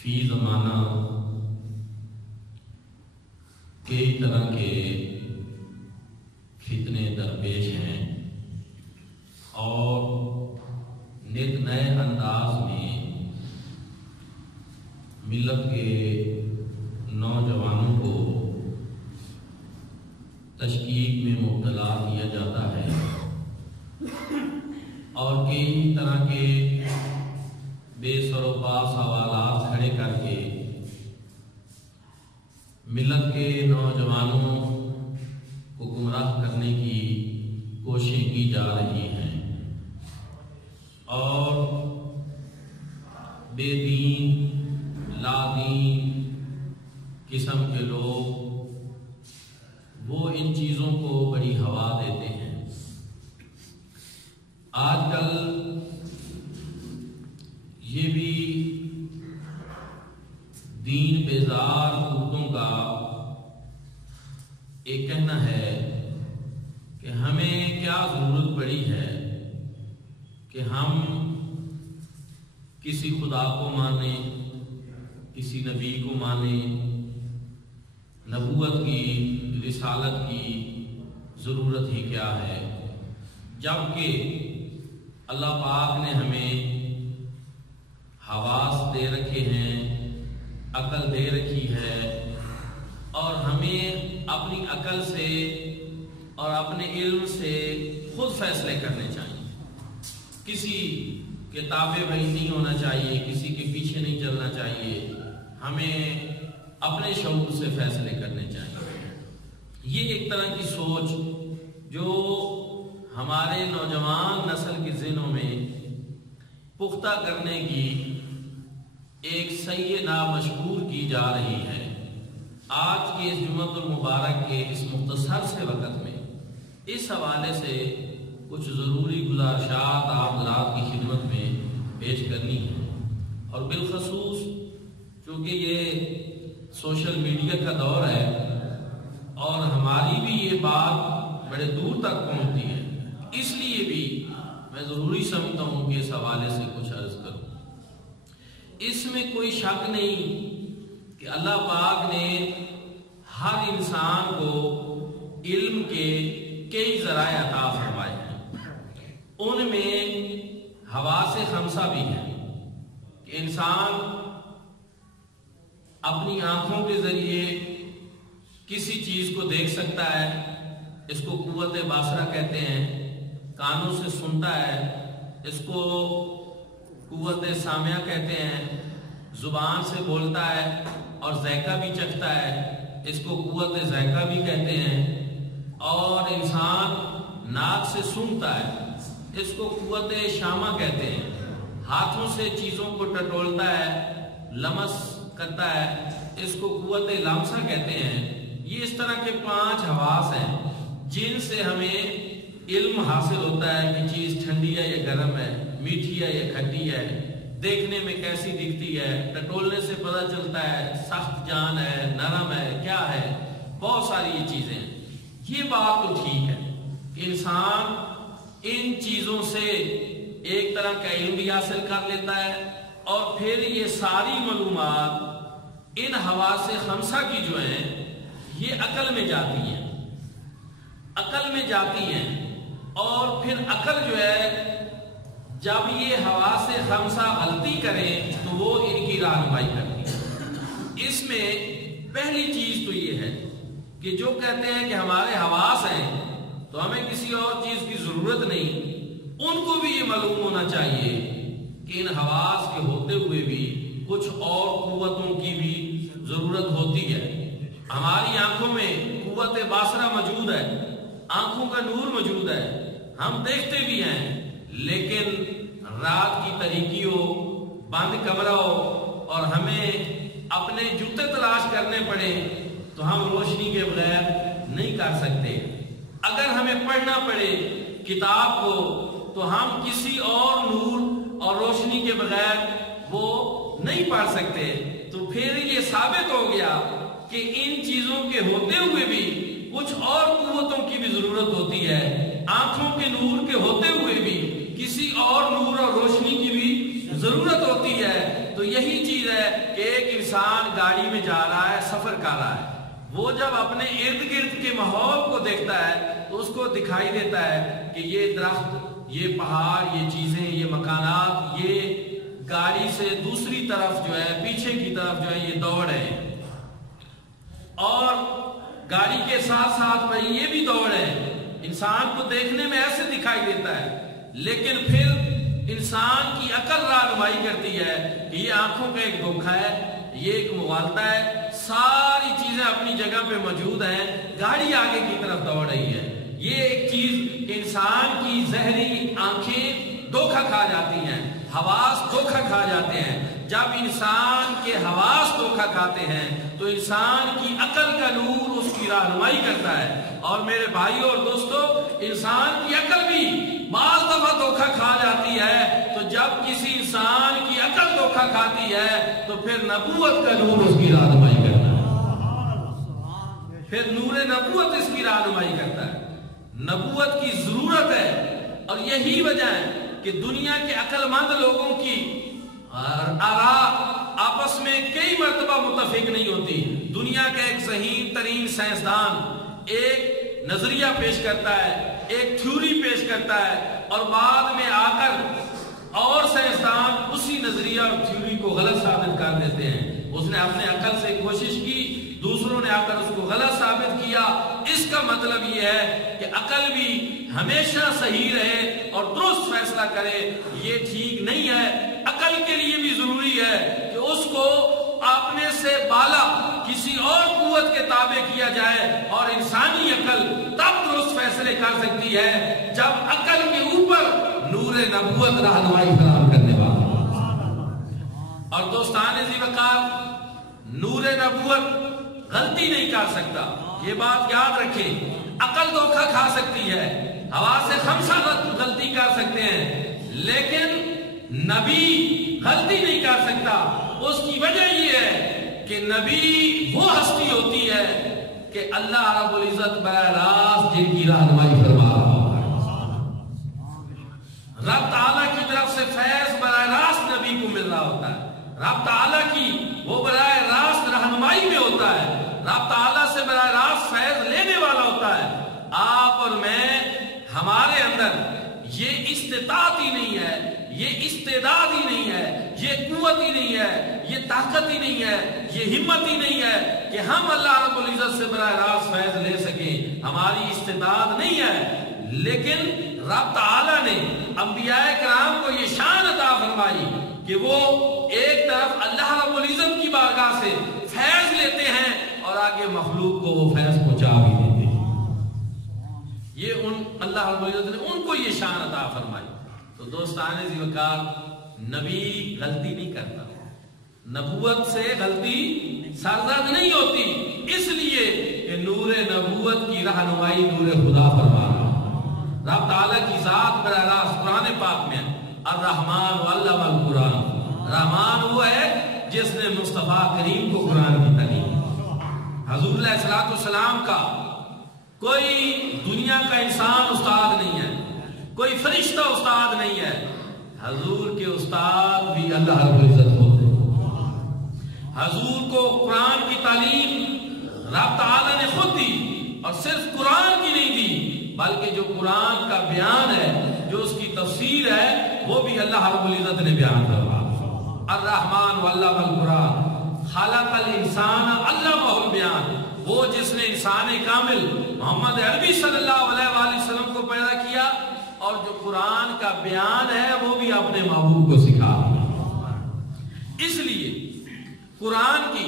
فی زمانہ کئی طرح کے فتنے درپیش ہیں اور نت نئے انداز میں ملت کے نوجوانوں کو تشکیک میں مبتلا کیا جاتا ہے اور کئی طرح کے بے سر و پا سوالات کھڑے کر کے ملت کے نوجوانوں کو گمراہ کرنے کی کوششیں کی جا رہی ہیں اور بے دین لا دین قسم کے لوگ وہ ان چیزوں کو بڑی ہوا دیتے ہیں۔ آج کل یہ بھی دین بیزار قوتوں کا ایک کہنا ہے کہ ہمیں کیا ضرورت پڑی ہے کہ ہم کسی خدا کو مانیں، کسی نبی کو مانیں، نبوت کی رسالت کی ضرورت ہی کیا ہے، جبکہ اللہ پاک نے ہمیں حواس دے رکھے ہیں، عقل دے رکھی ہے اور ہمیں اپنی عقل سے اور اپنے علم سے خود فیصلے کرنے چاہیے۔ کسی کے تابع بھائی نہیں ہونا چاہیے، کسی کے پیچھے نہیں چلنا چاہیے، ہمیں اپنے شعور سے فیصلے کرنے چاہیے۔ یہ ایک طرح کی سوچ جو ہمارے نوجوان نسل کے ذہنوں میں پختہ کرنے کی ایک صحیح نامشہور کی جا رہی ہے۔ آج کے اس جمعۃ المبارک کے اس مختصر سے وقت میں اس حوالے سے کچھ ضروری گزارشات آپ حضرات کی خدمت میں پیش کرنی ہے، اور بالخصوص چونکہ یہ سوشل میڈیا کا دور ہے اور ہماری بھی یہ بات بڑے دور تک پہنچتی ہے، اس لیے بھی میں ضروری سمجھتا ہوں کہ اس حوالے سے کچھ عرض کروں۔ اس میں کوئی شک نہیں کہ اللہ پاک نے ہر انسان کو علم کے کئی ذرائع عطا فرمائے ہیں، ان میں حواس خمسہ بھی ہیں کہ انسان اپنی آنکھوں کے ذریعے کسی چیز کو دیکھ سکتا ہے، اس کو قوت باصرہ کہتے ہیں، کانوں سے سنتا ہے، اس کو قوت سامعہ کہتے ہیں، زبان سے بولتا ہے اور ذائقہ بھی چکھتا ہے، اس کو قوت ذائقہ بھی کہتے ہیں، اور انسان ناک سے سونگھتا ہے، اس کو قوت شامہ کہتے ہیں، ہاتھوں سے چیزوں کو ٹٹولتا ہے، لمس کرتا ہے، اس کو قوت لامسہ کہتے ہیں۔ یہ اس طرح کے 5 حواس ہیں جن سے ہمیں علم حاصل ہوتا ہے کہ چیز ٹھنڈی ہے یا گرم ہے، میٹھی ہے یا کھٹی ہے، دیکھنے میں کیسی دکھتی ہے، ٹٹولنے سے پتہ چلتا ہے سخت جان ہے، نرم ہے، کیا ہے، بہت ساری یہ چیزیں ہیں۔ یہ بات تو ٹھیک ہے کہ انسان ان چیزوں سے ایک طرح کا علم بھی حاصل کر لیتا ہے اور پھر یہ ساری معلومات ان حواس خمسہ کی جو ہیں یہ عقل میں جاتی ہیں، عقل میں جاتی ہیں، اور پھر عقل جو ہے جب یہ حواس خمسہ غلطی کریں تو وہ ان کی رہنمائی کرتی ہے۔ اس میں پہلی چیز تو یہ ہے کہ جو کہتے ہیں کہ ہمارے حواس ہیں تو ہمیں کسی اور چیز کی ضرورت نہیں، ان کو بھی یہ معلوم ہونا چاہیے کہ ان حواس کے ہوتے ہوئے بھی کچھ اور قوتوں کی بھی ضرورت ہوتی ہے۔ ہماری آنکھوں میں قوت باصرہ موجود ہے، آنکھوں کا نور موجود ہے، ہم دیکھتے بھی ہیں، لیکن رات کی تاریکی ہو، بند کمرہ ہو اور ہمیں اپنے جوتے تلاش کرنے پڑے تو ہم روشنی کے بغیر نہیں کر سکتے۔ اگر ہمیں پڑھنا پڑے کتاب کو تو ہم کسی اور نور اور روشنی کے بغیر وہ نہیں پڑھ سکتے۔ تو پھر یہ ثابت ہو گیا کہ ان چیزوں کے ہوتے ہوئے بھی کچھ اور قوتوں کی بھی ضرورت ہوتی ہے، آنکھوں کے نور کے ہوتے ہوئے بھی کسی اور نور اور روشنی کی بھی ضرورت ہوتی ہے تو یہی چیز ہے کہ ایک انسان گاڑی میں جا رہا ہے، سفر کر رہا ہے، وہ جب اپنے ارد گرد کے ماحول کو دیکھتا ہے تو اس کو دکھائی دیتا ہے کہ یہ درخت، یہ پہاڑ، یہ چیزیں، یہ مکانات، یہ گاڑی سے دوسری طرف جو ہے، پیچھے کی طرف جو ہے یہ دوڑ ہے، اور گاڑی کے ساتھ ساتھ بھائی یہ بھی دوڑ ہے۔ انسان کو دیکھنے میں ایسے دکھائی دیتا ہے، لیکن پھر انسان کی عقل رہنمائی کرتی ہے کہ یہ آنکھوں کا ایک دھوکہ ہے، یہ ایک مغالطہ ہے، ساری چیزیں اپنی جگہ پہ موجود ہیں، گاڑی آگے کی طرف دوڑ رہی ہے۔ یہ ایک چیز کہ انسان کی ظاہری آنکھیں دھوکہ کھا جاتی ہیں، حواس دھوکہ کھا جاتے ہیں۔ جب انسان کے حواس دھوکہ کھاتے ہیں تو انسان کی عقل کا نور اس کی رہنمائی کرتا ہے۔ اور میرے بھائیوں اور دوستوں، انسان کی عقل بھی بعض دفعہ دھوکہ کھا جاتی ہے، تو جب کسی انسان کی عقل دھوکہ کھاتی ہے تو پھر نبوت کا نور اس کی رہنمائی کرتا ہے، پھر نور نبوت اس کی رہنمائی کرتا ہے۔ نبوت کی ضرورت ہے، اور یہی وجہ ہے کہ دنیا کے عقل مند لوگوں کی آراء آپس میں کئی مرتبہ متفق نہیں ہوتی۔ دنیا کا ایک ذہین ترین سائنسدان ایک نظریہ پیش کرتا ہے، ایک تھیوری پیش کرتا ہے، اور بعد میں آ کر اور سائنسدان اسی نظریہ اور تھیوری کو غلط ثابت کر دیتے ہیں۔ اس نے اپنے عقل سے کوشش کی، دوسروں نے آ کر اس کو غلط ثابت کیا۔ اس کا مطلب یہ ہے کہ عقل بھی ہمیشہ صحیح رہے اور درست فیصلہ کرے، یہ ٹھیک نہیں ہے۔ عقل کے لیے بھی ضروری ہے کہ اس کو اپنے سے بالا کسی اور قوت کے تابع کیا جائے، اور انسانی عقل تب درست فیصلے کر سکتی ہے جب عقل کے اوپر نور نبوت رہنمائی فراہم کرنے والا۔ اور دوستان ذی وقار، نور نبوت غلطی نہیں کر سکتا، یہ بات یاد رکھیں۔ عقل دھوکہ کھا سکتی ہے، حواس خمسہ غلطی کر سکتے ہیں، لیکن نبی غلطی نہیں کر سکتا۔ اس کی وجہ یہ ہے کہ نبی وہ ہستی ہوتی ہے کہ اللہ رب العزت براہ راست جن کی رہنمائی فرما رہا ہوتا ہے، رب تعالیٰ کی طرف سے فیض براہ راست نبی کو مل رہا ہوتا ہے، رب تعالیٰ کی وہ براہ راست رہنمائی میں ہوتا ہے، رب تعالیٰ سے براہ راست فیض لینے والا ہوتا ہے۔ آپ اور میں، ہمارے اندر یہ استطاعت ہی نہیں ہے، یہ استعداد ہی نہیں ہے، یہ قوت ہی نہیں ہے، یہ طاقت ہی نہیں ہے، یہ ہمت ہی نہیں ہے کہ ہم اللہ رب العزت سے براہ راست فیض لے سکیں۔ ہماری استعداد نہیں ہے، لیکن رب تعالیٰ نے انبیاء کرام کو یہ شان عطا فرمائی کہ وہ ایک طرف اللہ رب العزت کی بارگاہ سے فیض لیتے ہیں اور آگے مخلوق کو وہ فیض پہنچا بھی دیتے ہیں۔ یہ اللہ رب العزت نے ان کو یہ شان عطا فرمائی۔ تو دوستان ذی وقار، نبی غلطی نہیں کرتا، نبوت سے غلطی سرزد نہیں ہوتی، اس لیے کہ نور نبوت کی رہنمائی نور خدا فرما رہا۔ رب تعالیٰ کی ذات براہ راست قرآن پاک میں الرحمن علم القرآن، رحمان وہ ہے جس نے مصطفیٰ کریم کو قرآن کی تعلیم۔ حضور علیہ الصلوۃ والسلام کا کوئی دنیا کا انسان استاد نہیں ہے، کوئی فرشتہ استاد نہیں ہے، حضور کے استاد بھی اللہ رب العزت ہوتے ہیں۔ حضور کو قرآن کی تعلیم رب تعالیٰ نے خود دی، اور صرف قرآن کی نہیں دی بلکہ جو قرآن کا بیان ہے، جو اس کی تفسیر ہے، وہ بھی اللہ رب العزت نے بیان کروا۔ الرحمن علم القرآن خلق الانسان علمہ البیان، وہ جس نے انسان کامل محمد عربی صلی اللہ علیہ وآلہ وسلم کو پیدا کیا، اور جو قرآن کا بیان ہے وہ بھی اپنے محبوب کو سکھا۔ اس لیے قرآن کی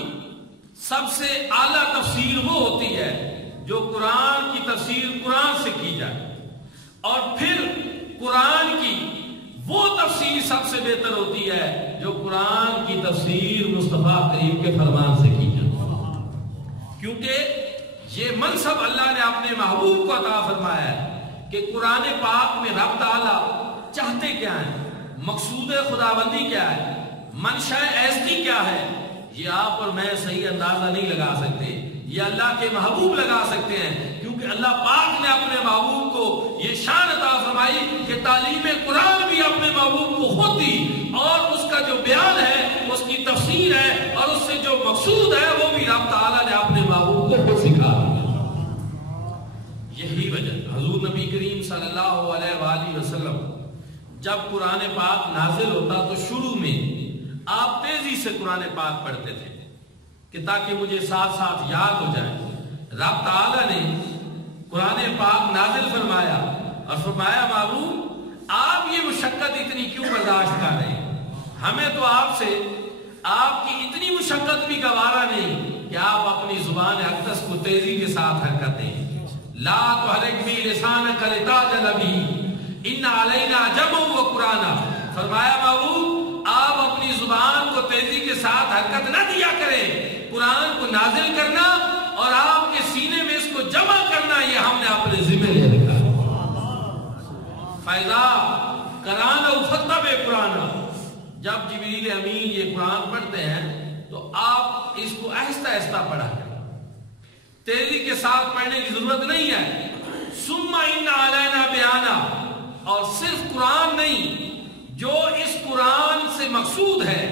سب سے اعلیٰ تفسیر وہ ہوتی ہے جو قرآن کی تفسیر قرآن سے کی جائے، اور پھر قرآن کی وہ تفسیر سب سے بہتر ہوتی ہے جو قرآن کی تفسیر مصطفیٰ کریم کے فرمان سے کی جائے، کیونکہ یہ منصب اللہ نے اپنے محبوب کو عطا فرمایا ہے کہ قرآن پاک میں رب تعالیٰ چاہتے کیا ہیں، مقصود خداوندی کیا ہے، منشاء ایزدی کیا ہے، یہ آپ اور میں صحیح اندازہ نہیں لگا سکتے، یہ اللہ کے محبوب لگا سکتے ہیں، کیونکہ اللہ پاک نے اپنے محبوب کو یہ شان عطا فرمائی کہ تعلیم قرآن بھی اپنے محبوب کو خود دی، اور اس کا جو بیان ہے اس کی تفسیر ہے اور اس سے جو مقصود ہے وہ بھی رب تعالیٰ نے اپنے محبوب کو خود سکھا دیا۔ یہی وجہ حضور نبی کریم صلی اللہ علیہ وآلہ وسلم جب قرآن پاک نازل ہوتا تو شروع میں آپ تیزی سے قرآن پاک پڑھتے تھے کہ تاکہ مجھے ساتھ ساتھ یاد ہو جائے۔ رب تعالیٰ نے قرآن پاک نازل فرمایا اور فرمایا محبوب آپ یہ مشقت اتنی کیوں برداشت کر رہے ہیں؟ ہمیں تو آپ سے آپ کی اتنی مشقت بھی گوارا نہیں کہ آپ اپنی زبان اقدس کو تیزی کے ساتھ حرکت دیں۔ لا تحرک بی لسانک لتعجل بہ ان علینا جمعہ و قرآن۔ فرمایا محبوب آپ اپنی زبان کو تیزی کے ساتھ حرکت نہ دیا کریں، قرآن کو نازل کرنا اور آپ کے سینے میں اس کو جمع کرنا یہ ہم نے اپنے ذمہ لے رکھا۔ فَإِذَا قَرَأْنَهُ فَاتَّبِعْ قُرْآنَهُ، جب جبریل امین یہ قرآن پڑھتے ہیں تو آپ اس کو آہستہ آہستہ پڑھا کریں، تیزی کے ساتھ پڑھنے کی ضرورت نہیں ہے۔ ثُمَّ إِنَّ عَلَيْنَا بَيَانَهُ، اور صرف قرآن نہیں، جو اس قرآن سے مقصود ہے،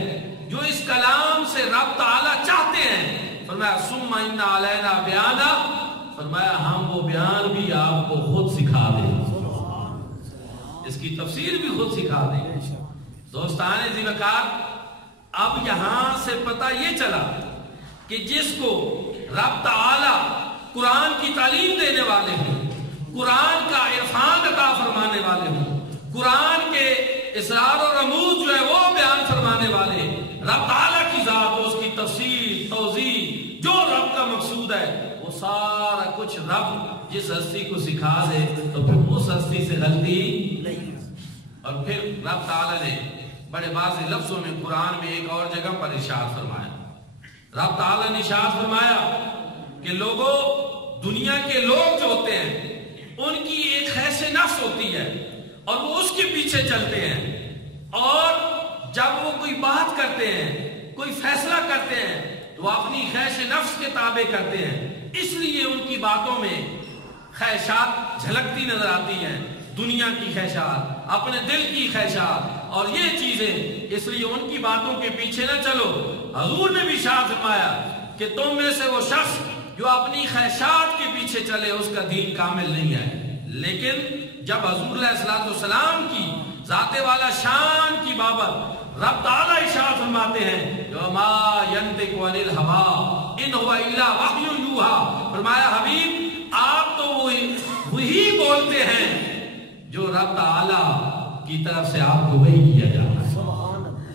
جو اس کلام سے رب تعالیٰ چاہتے ہیں، فرمایا ثُمَّ إِنَّ عَلَيْنَا بَيَانَهُ، فرمایا ہم وہ بیان بھی آپ کو خود سکھا دیں، اس کی تفسیر بھی خود سکھا دیں۔ دوستان ذی وقار، اب یہاں سے پتہ یہ چلا کہ جس کو رب تعالی قرآن کی تعلیم دینے والے ہوں، قرآن کا عرفان عطا فرمانے والے ہوں، قرآن کے اسرار و رموز جو ہے وہ بیان فرمانے والے، رب تعالی کی ذات اور اس کی تفسیر توضیح جو رب کا مقصود ہے وہ سارا کچھ رب جس ہستی کو سکھا دے تو پھر اس ہستی سے غلطی نہیں۔ اور پھر رب تعالی نے بڑے واضح لفظوں میں قرآن میں ایک اور جگہ پر ارشاد فرمایا، رب تعالی نے ارشاد فرمایا کہ لوگوں، دنیا کے لوگ جو ہوتے ہیں ان کی ایک خیش نفس ہوتی ہے اور وہ اس کے پیچھے چلتے ہیں، اور جب وہ کوئی بات کرتے ہیں، کوئی فیصلہ کرتے ہیں تو وہ اپنی خیش نفس کے تابع کرتے ہیں، اس لیے ان کی باتوں میں خواہشات جھلکتی نظر آتی ہیں، دنیا کی خواہشات، اپنے دل کی خواہشات، اور یہ چیزیں، اس لیے ان کی باتوں کے پیچھے نہ چلو۔ حضور نے بھی ارشاد فرمایا کہ تم میں سے وہ شخص جو اپنی خواہشات کے پیچھے چلے اس کا دین کامل نہیں ہے۔ لیکن جب حضور علیہ السلام کی ذات والا شان کی بابت رب تعالیٰ ارشاد فرماتے ہیں وَمَا يَنْطِقُ عَنِ الْهَوَىٰ إِنْ هُوَ إِلَّا وَحْيٌ يُوحَىٰ، فرمایا حبیب آپ تو وہی بولتے ہیں جو رب تعالیٰ کی طرف سے آپ کو وحی کیا جاتا ہے،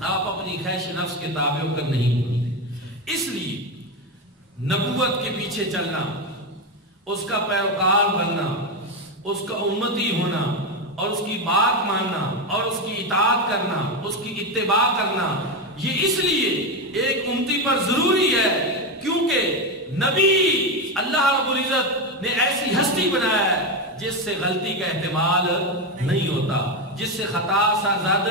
آپ اپنی خواہش نفس کے تابع ہو کر نہیں بولتے۔ اس لیے نبوت کے پیچھے چلنا، اس کا پیروکار بننا، اس کا امتی ہونا اور اس کی بات ماننا اور اس کی اطاعت کرنا، اس کی اتباع کرنا، یہ اس لیے ایک امتی پر ضروری ہے کیونکہ نبی اللہ رب العزت نے ایسی ہستی بنایا ہے جس سے غلطی کا احتمال نہیں ہوتا، جس سے خطا سرزد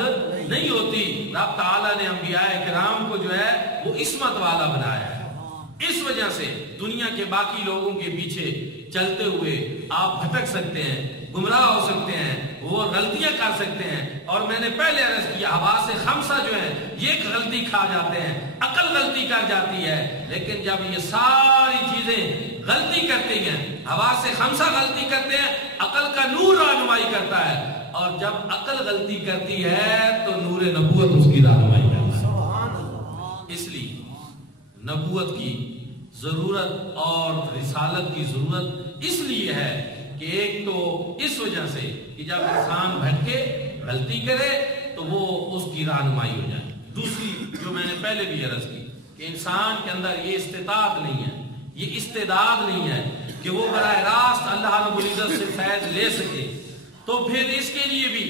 نہیں ہوتی۔ رب تعالیٰ نے انبیاء کرام کو جو ہے وہ عصمت والا بنایا ہے۔ اس وجہ سے دنیا کے باقی لوگوں کے پیچھے چلتے ہوئے آپ بھٹک سکتے ہیں، گمراہ ہو سکتے ہیں، وہ غلطیاں کر سکتے ہیں، اور میں نے پہلے عرض کیا حواس خمسہ جو ہیں یہ غلطی کھا جاتے ہیں، عقل غلطی کر جاتی ہے، لیکن جب یہ ساری چیزیں غلطی کرتی ہیں، حواس خمسہ غلطی کرتے ہیں، عقل کا نور رہنمائی کرتا ہے، اور جب عقل غلطی کرتی ہے تو نور نبوت اس کی رہنمائی کرتا ہے۔ اس لیے نبوت کی ضرورت اور رسالت کی ضرورت اس لیے ہے کہ ایک تو اس وجہ سے کہ جب انسان بھٹکے غلطی کرے تو وہ اس کی رہنمائی ہو جائے، دوسری جو میں نے پہلے بھی عرض کی کہ انسان کے اندر یہ استطاعت نہیں ہے، یہ استعداد نہیں ہے کہ وہ براہ راست اللہ رب العزت سے فیض لے سکے، تو پھر اس کے لیے بھی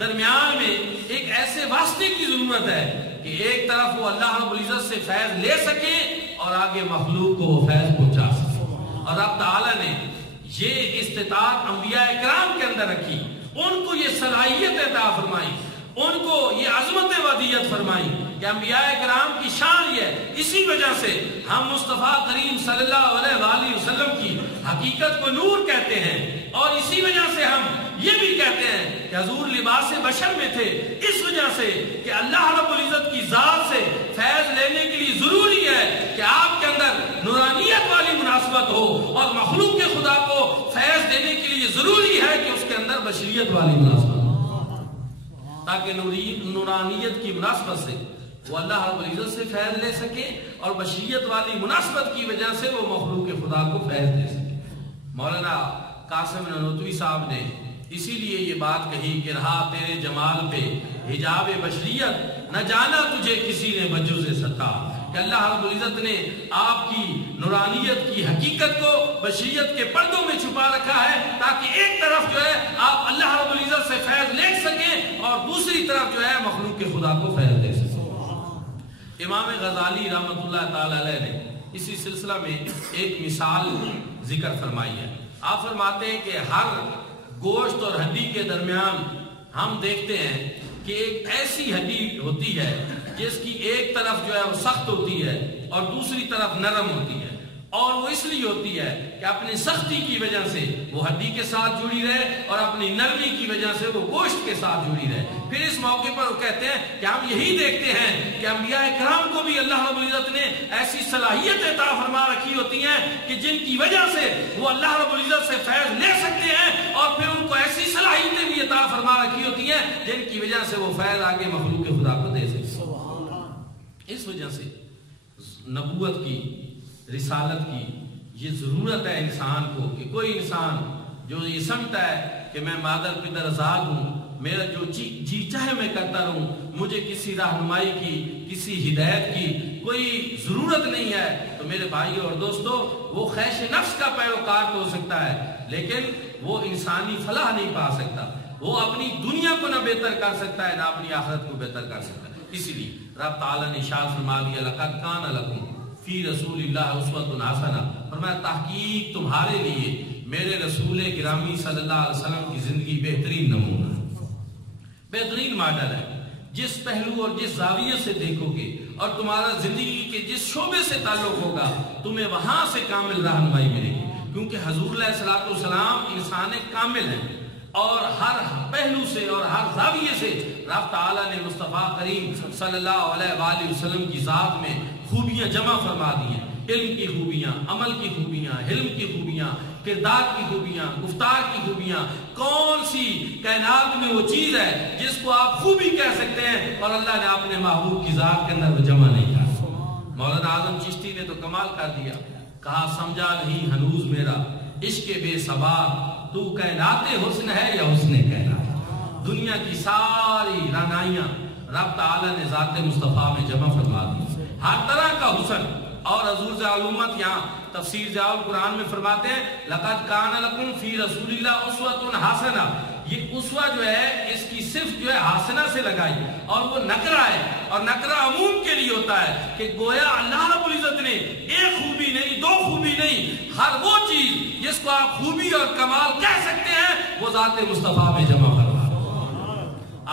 درمیان میں ایک ایسے واسطے کی ضرورت ہے کہ ایک طرف وہ اللہ رب العزت سے فیض لے سکے اور آگے مخلوق کو وہ فیض پہنچا سکے، اور رب تعالیٰ نے یہ استطاعت انبیاء کرام کے اندر رکھی، ان کو یہ صلاحیت عطا فرمائی، ان کو یہ عظمت ودیت فرمائی کہ انبیاء کرام کی شان یہ ہے۔ اسی وجہ سے ہم مصطفیٰ کریم صلی اللہ علیہ وآلہ وسلم کی حقیقت کو نور کہتے ہیں، اور اسی وجہ سے ہم یہ بھی کہتے ہیں کہ حضور لباس بشر میں تھے اس وجہ سے کہ اللہ رب العزت کی ذات سے فیض لینے کے لیے ضروری ہے کہ آپ کے اندر نورانیت والی مناسبت ہو، اور مخلوق کے خدا کو فیض دینے کے لیے ضروری ہے کہ اس کے اندر بشریت والی مناسبت ہو، تاکہ نورانیت کی مناسبت سے وہ اللہ رب العزت سے فیض لے سکے، اور بشریت والی مناسبت کی وجہ سے وہ مخلوق کے خدا کو فیض دے سکے۔ مولانا قاسم نانوتوی صاحب نے اسی لیے یہ بات کہی کہ رہا تیرے جمال پہ حجاب بشریت، نہ جانا تجھے کسی نے بجز ستا، کہ اللہ رب العزت نے آپ کی نورانیت کی حقیقت کو بشریت کے پردوں میں چھپا رکھا ہے، تاکہ ایک طرف جو ہے آپ اللہ رب العزت سے فیض لے سکیں، اور دوسری طرف جو ہے مخلوق کے خدا کو فیض دے سکیں۔ امام غزالی رحمۃ اللہ تعالی علیہ نے اسی سلسلہ میں ایک مثال ذکر فرمائی ہے۔ آپ فرماتے ہیں کہ ہر گوشت اور ہڈی کے درمیان ہم دیکھتے ہیں کہ ایک ایسی ہڈی ہوتی ہے جس کی ایک طرف جو ہے وہ سخت ہوتی ہے اور دوسری طرف نرم ہوتی ہے، اور وہ اس لیے ہوتی ہے کہ اپنی سختی کی وجہ سے وہ ہڈی کے ساتھ جڑی رہے، اور اپنی نرمی کی وجہ سے وہ گوشت کے ساتھ جڑی رہے۔ پھر اس موقع پر وہ کہتے ہیں کہ ہم یہی دیکھتے ہیں کہ انبیاء کرام کو بھی اللہ رب العزت نے ایسی صلاحیت عطا فرما رکھی ہوتی ہیں کہ جن کی وجہ سے وہ اللہ رب العزت سے فیض لے سکتے ہیں، اور پھر ان کو ایسی صلاحیتیں بھی عطا فرما رکھی ہوتی ہیں جن کی وجہ سے وہ فیض آگے مخلوق خدا کو دے سکتے ہیں۔ اس وجہ سے نبوت کی، رسالت کی یہ ضرورت ہے انسان کو، کہ کوئی انسان جو یہ سمجھتا ہے کہ میں مادر پدر آزاد ہوں، میرا جو جی چاہے میں کرتا رہوں، مجھے کسی رہنمائی کی، کسی ہدایت کی کوئی ضرورت نہیں ہے، تو میرے بھائیوں اور دوستو وہ خواہش نفس کا پیروکار تو ہو سکتا ہے، لیکن وہ انسانی فلاح نہیں پا سکتا، وہ اپنی دنیا کو نہ بہتر کر سکتا ہے، نہ اپنی آخرت کو بہتر کر سکتا ہے۔ اسی لیے رب تعالیٰ نے ارشاد فرما دیا لقد کان لکم فی رسول اللہ اسوۃ حسنہ، فرمایا تحقیق تمہارے لیے میرے رسول گرامی صلی اللہ علیہ وسلم کی زندگی بہترین نمونہ، بہترین ماڈل ہے۔ جس پہلو اور جس زاویے سے دیکھو گے اور تمہارا زندگی کے جس شعبے سے تعلق ہوگا، تمہیں وہاں سے کامل رہنمائی ملے گی، کیونکہ حضور علیہ الصلوۃ والسلام انسان کامل ہیں، اور ہر پہلو سے اور ہر زاویے سے رب تعالیٰ نے مصطفیٰ کریم صلی اللہ علیہ وآلہ وسلم کی ذات میں خوبیاں جمع فرما دی ہیں، علم کی خوبیاں، عمل کی خوبیاں، حلم کی خوبیاں، کردار کی خوبیاں، گفتار کی خوبیاں۔ کون سی کائنات میں وہ چیز ہے جس کو آپ خوبی کہہ سکتے ہیں اور اللہ نے اپنے محبوب کی ذات کے اندر وہ جمع نہیں کیا؟ مولانا اعظم چشتی نے تو کمال کر دیا، کہا سمجھا نہیں ہنوز میرا عشق بے سبار، تو کائنات حسن ہے یا حسن کائنات؟ دنیا کی ساری رانائیاں رب تعالیٰ نے ذات مصطفیٰ میں جمع فرما دی، ہر طرح کا حسن۔ اور حضور ضیاء یہاں تفسیر ضیاء القرآن میں فرماتے ہیں لقد کان لکم فی رسول اللہ اسوۃ حسنہ، یہ اسوہ جو ہے اس کی صرف جو ہے حسنہ سے لگائی، اور وہ نکرہ ہے، اور نکرہ عموم کے لیے ہوتا ہے کہ گویا اللہ رب العزت نے ایک خوبی نہیں، دو خوبی نہیں، ہر وہ چیز جس کو آپ خوبی اور کمال کہہ سکتے ہیں وہ ذات مصطفیٰ میں جمع فرما۔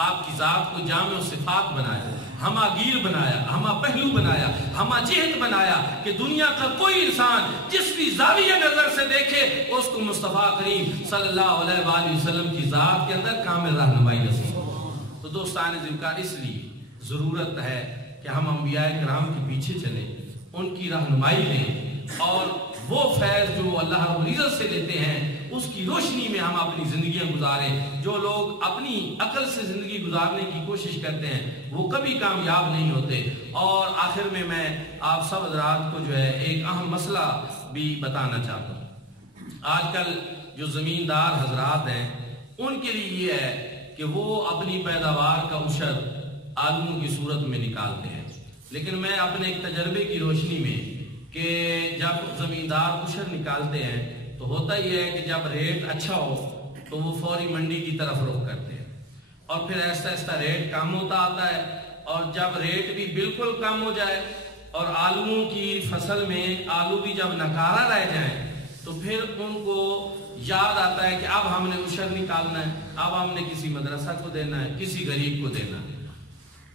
آپ کی ذات کو جامع صفات بنایا، ہما گیر بنایا، ہما پہلو بنایا، ہما جہت بنایا، کہ دنیا کا کوئی انسان جس بھی زاویہ نظر سے دیکھے اس کو مصطفیٰ کریم صلی اللہ علیہ وآلہ وسلم کی ذات کے اندر کامل رہنمائی نصیب ہو۔ تو دوستان ذوالفقار اس لیے ضرورت ہے کہ ہم انبیاء کرام کے پیچھے چلیں، ان کی رہنمائی لیں، اور وہ فیض جو اللہ رب العزت سے لیتے ہیں اس کی روشنی میں ہم اپنی زندگیاں گزاریں۔ جو لوگ اپنی عقل سے زندگی گزارنے کی کوشش کرتے ہیں وہ کبھی کامیاب نہیں ہوتے۔ اور آخر میں آپ سب حضرات کو جو ہے ایک اہم مسئلہ بھی بتانا چاہتا ہوں۔ آج کل جو زمیندار حضرات ہیں ان کے لیے یہ ہے کہ وہ اپنی پیداوار کا عشر آلوں کی صورت میں نکالتے ہیں، لیکن میں اپنے ایک تجربے کی روشنی میں کہ جب زمیندار عشر نکالتے ہیں تو ہوتا یہ ہے کہ جب ریٹ اچھا ہو تو وہ فوری منڈی کی طرف رخ کرتے ہیں، اور پھر ایسا ایسا ریٹ کم ہوتا آتا ہے، اور جب ریٹ بھی بالکل کم ہو جائے اور آلووں کی فصل میں آلو بھی جب نکارہ رہ جائیں تو پھر ان کو یاد آتا ہے کہ اب ہم نے عشر نکالنا ہے، اب ہم نے کسی مدرسہ کو دینا ہے، کسی غریب کو دینا ہے۔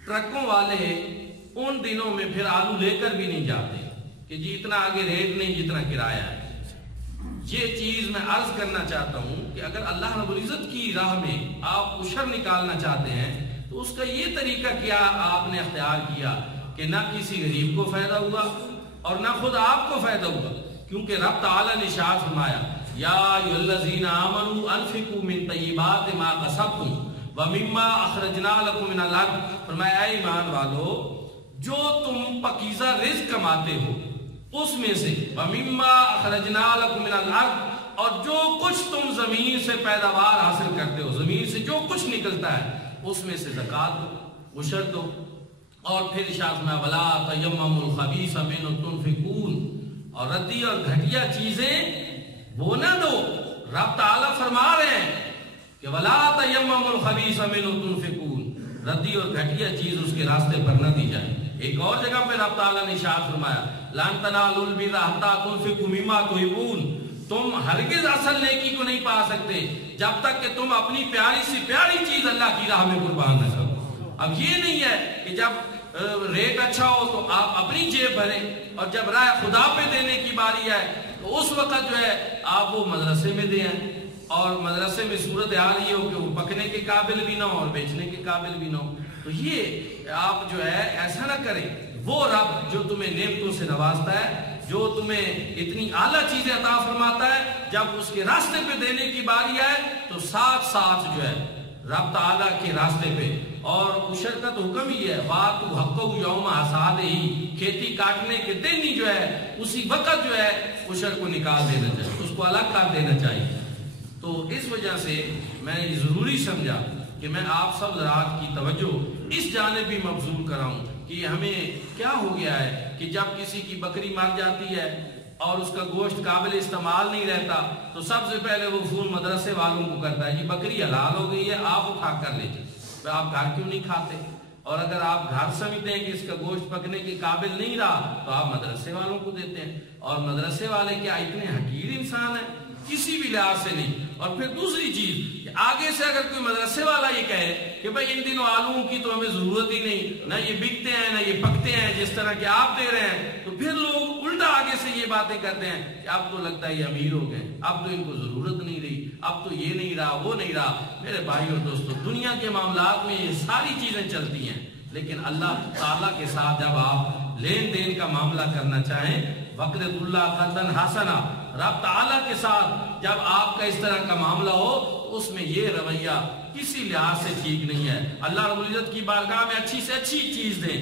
ٹرکوں والے ان دنوں میں پھر آلو لے کر بھی نہیں جاتے کہ جی اتنا آگے ریٹ نہیں جتنا کرایہ ہے، یہ چیز میں عرض کرنا چاہتا ہوں کہ اگر اللہ رب العزت کی راہ میں آپ عشر نکالنا چاہتے ہیں تو اس کا یہ طریقہ کیا آپ نے اختیار کیا کہ نہ کسی غریب کو فائدہ ہوا اور نہ خود آپ کو فائدہ ہوا، کیونکہ رب تعالیٰ نے ارشاد فرمایا یا ایھا الذین آمنوا انفقوا من طیبات ما کسبتم ومما اخرجنا لکم من الارض، فرمایا اے ایمان والو جو تم پاکیزہ رزق کماتے ہو اس میں سے، ومما اخرجنا لکم من الارض، اور جو کچھ تم زمین سے پیداوار حاصل کرتے ہو، زمین سے جو کچھ نکلتا ہے اس میں سے زکوٰۃ دو، عشر دو، اور پھر ارشاد میں ولا تیمموا الخبیث منہ تنفقون، اور ردی اور گھٹیا چیزیں وہ نہ دو۔ رب تعالیٰ فرما رہے ہیں کہ ولا تیمموا الخبیث منہ تنفقون، ردی اور گھٹیا چیز اس کے راستے پر نہ دی جائے۔ ایک اور جگہ پہ رب تعالیٰ نے ارشاد فرمایا لن تنالوا البر حتى تنفقوا مما تحبون، تم ہرگز اصل نیکی کو نہیں پا سکتے جب تک کہ تم اپنی پیاری سی پیاری چیز اللہ کی راہ میں قربان نہ کرو۔ اب یہ نہیں ہے کہ جب ریٹ اچھا ہو تو آپ اپنی جیب بھریں، اور جب راہ خدا پہ دینے کی باری آئے تو اس وقت جو ہے آپ وہ مدرسے میں دیں، اور مدرسے میں صورتحال یہ ہو کہ وہ پکنے کے قابل بھی نہ ہو اور بیچنے کے قابل بھی نہ ہو۔ تو یہ آپ جو ہے ایسا نہ کریں۔ وہ رب جو تمہیں نعمتوں سے نوازتا ہے، جو تمہیں اتنی اعلیٰ چیزیں عطا فرماتا ہے، جب اس کے راستے پہ دینے کی باری آئے تو ساتھ ساتھ جو ہے رب تعالیٰ کے راستے پہ، اور عشر کا تو حکم ہی ہے وَآتُوا حَقَّهُ يَوْمَ حَصَادِهِ، کھیتی کاٹنے کے دن ہی جو ہے اسی وقت جو ہے عشر کو نکال دینا چاہیے، اس کو الگ کر دینا چاہیے۔ تو اس وجہ سے میں یہ ضروری سمجھا کہ میں آپ سب حضرات کی توجہ اس جانب بھی مبذول کراؤں کہ ہمیں کیا ہو گیا ہے کہ جب کسی کی بکری مر جاتی ہے اور اس کا گوشت قابل استعمال نہیں رہتا تو سب سے پہلے وہ فون مدرسے والوں کو کرتا ہے جی بکری حلال ہو گئی ہے آپ اٹھا کر لیجیے، تو آپ گھر کیوں نہیں کھاتے؟ اور اگر آپ گھر سمجھتے ہیں کہ اس کا گوشت پکنے کے قابل نہیں رہا تو آپ مدرسے والوں کو دیتے ہیں، اور مدرسے والے کیا اتنے حقیر انسان ہیں؟ کسی بھی لحاظ سے نہیں۔ اور پھر دوسری چیز کہ آگے سے اگر کوئی مدرسے والا یہ کہے کہ بھائی ان دنوں آلووں کی تو ہمیں ضرورت ہی نہیں، نہ یہ بکتے ہیں نہ یہ پکتے ہیں جس طرح کہ آپ دے رہے ہیں، تو پھر لوگ الٹا آگے سے یہ باتیں کرتے ہیں کہ اب تو لگتا ہے یہ امیر ہو گئے، اب تو ان کو ضرورت نہیں رہی، اب تو یہ نہیں رہا وہ نہیں رہا۔ میرے بھائی اور دوستو، دنیا کے معاملات میں یہ ساری چیزیں چلتی ہیں، لیکن اللہ تعالیٰ کے ساتھ جب آپ لین دین کا معاملہ کرنا چاہیں، وَقْرِضُ اللَّهَ قَرْضًا حَسَنًا، رب تعالیٰ کے ساتھ جب آپ کا اس طرح کا معاملہ ہو تو اس میں یہ رویہ کسی لحاظ سے ٹھیک نہیں ہے۔ اللہ رب العزت کی بارگاہ میں اچھی سے اچھی چیز دیں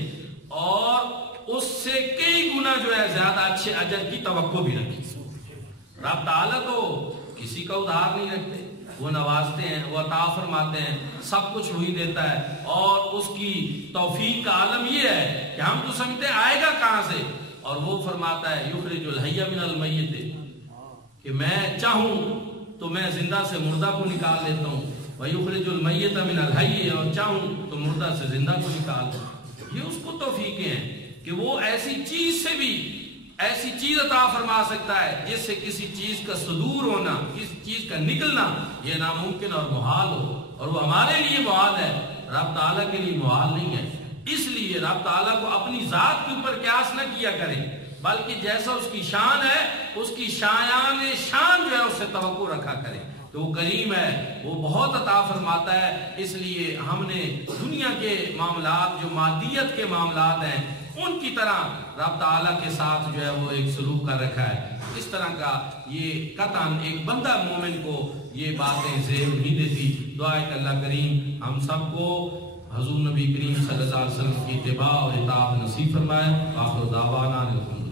اور اس سے کئی گنا جو ہے زیادہ اچھے اجر کی توقع بھی رکھیں۔ رب تعالیٰ تو کسی کا ادھار نہیں رکھتے، وہ نوازتے ہیں، وہ عطا فرماتے ہیں، سب کچھ وہی دیتا ہے، اور اس کی توفیق کا عالم یہ ہے کہ ہم تو سمجھتے ہیں آئے گا کہاں سے، اور وہ فرماتا ہے یخرج الحی من المیت، کہ میں چاہوں تو میں زندہ سے مردہ کو نکال لیتا ہوں، وَيُخْرِجُ الْمَيِّتَ مِنَ الْحَيِّ، اور چاہوں تو مردہ سے زندہ کو نکال دوں۔ یہ اس کو توفیقیں ہیں کہ وہ ایسی چیز سے بھی ایسی چیز عطا فرما سکتا ہے جس سے کسی چیز کا صدور ہونا، کسی چیز کا نکلنا یہ ناممکن اور محال ہو، اور وہ ہمارے لیے محال ہے، رب تعالیٰ کے لیے محال نہیں ہے۔ اس لیے رب تعالیٰ کو اپنی ذات کے اوپر قیاس نہ کیا کریں، بلکہ جیسا اس کی شان ہے اس کی شایان شان جو ہے اس سے توقع رکھا کریں کہ وہ کریم ہے، وہ بہت عطا فرماتا ہے۔ اس لیے ہم نے دنیا کے معاملات جو مادیت کے معاملات ہیں ان کی طرح رب تعالیٰ کے ساتھ جو ہے وہ ایک سلوک کر رکھا ہے۔ اس طرح کا یہ قطعاً ایک بندہ مومن کو یہ باتیں زیب نہیں دیتی۔ دعا ہے کہ اللہ کریم ہم سب کو حضور نبی کریم صلی اللہ علیہ وسلم کی اتباع اور اطاعت نصیب فرمائے۔ آخر دعوانا الحمدللہ۔